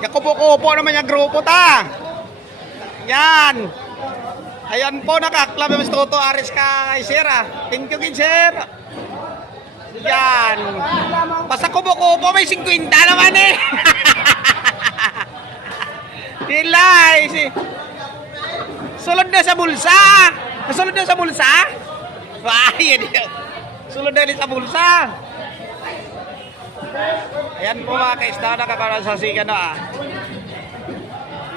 Kupo-kupo naman yung grupo ta. Yan. Ayan po, nakaklab yung Toto Aris kay Sir. Thank you, Sir. Yan. Basta kupo-kupo, may 50 naman eh. Dilay. Sulod na sa bulsa. Sulod na sa bulsa. Yan. Sulod na sa bulsa. Ayan po mga kaisda, nakakaroon sa siga na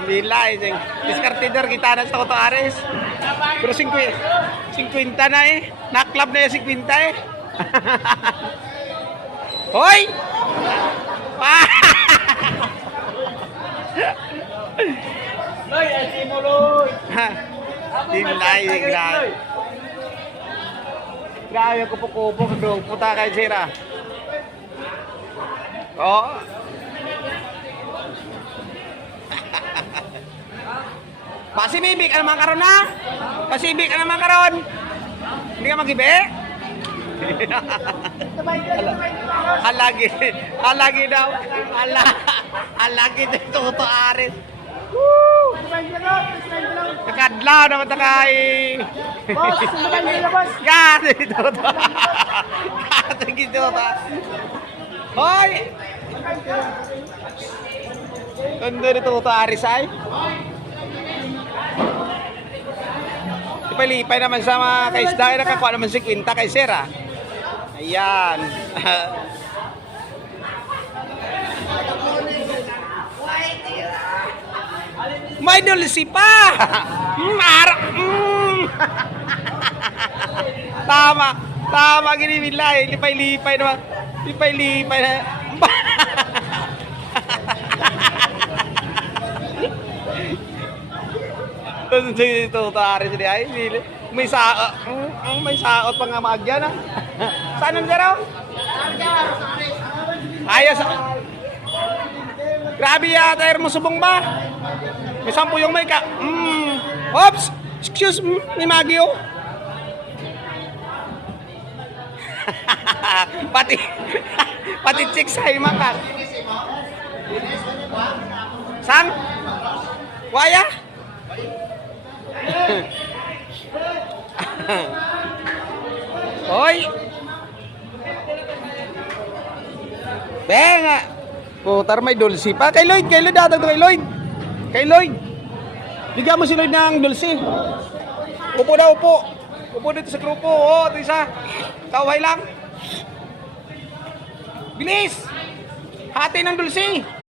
Milay, diskartidor kita na sa Toto Aris. Pero 50 na eh. Naklab na yung 50 eh. Hoy! Loy, ay simuloy. Milay, grabe. Grabe, kupo-kupo, puta kay Sira. Oh. Pasibig ka naman karon na? Pasibig ka naman karon? Hindi ka magibe? Halagi daw. Halagi dito Toto Aris. Woo! Nakadlaw naman ta kay. Boss, sumagal nila, boss. Gati dito. Gati dito. Hoy! Ganda nito Toto Aris ay. Lipay naman sa mga kaisda ay nakakuha naman si Quinta kay Sir. Ayan. May dulce pa. Tama gini Milay. Lipay naman. Lipay na. Toto Aris di ay may saot pa nga maagyan ah. Saan ang daraw? Ayos. Grabe ya, tayo mo subong ba? May 10 yung may ka. Oops, excuse me, ni Magio. pati chick sa imakan. Sang? Waya? Hoy! Benga! Putar may dulce pa. Kay Lloyd datang to kay Lloyd. Kay Lloyd. Bigyan mo si Lloyd ng dulce. Upo daw, upo. Upo dito sa grupo. Oh, ito isa. Kaway lang. Bilis! Hati ng dulce.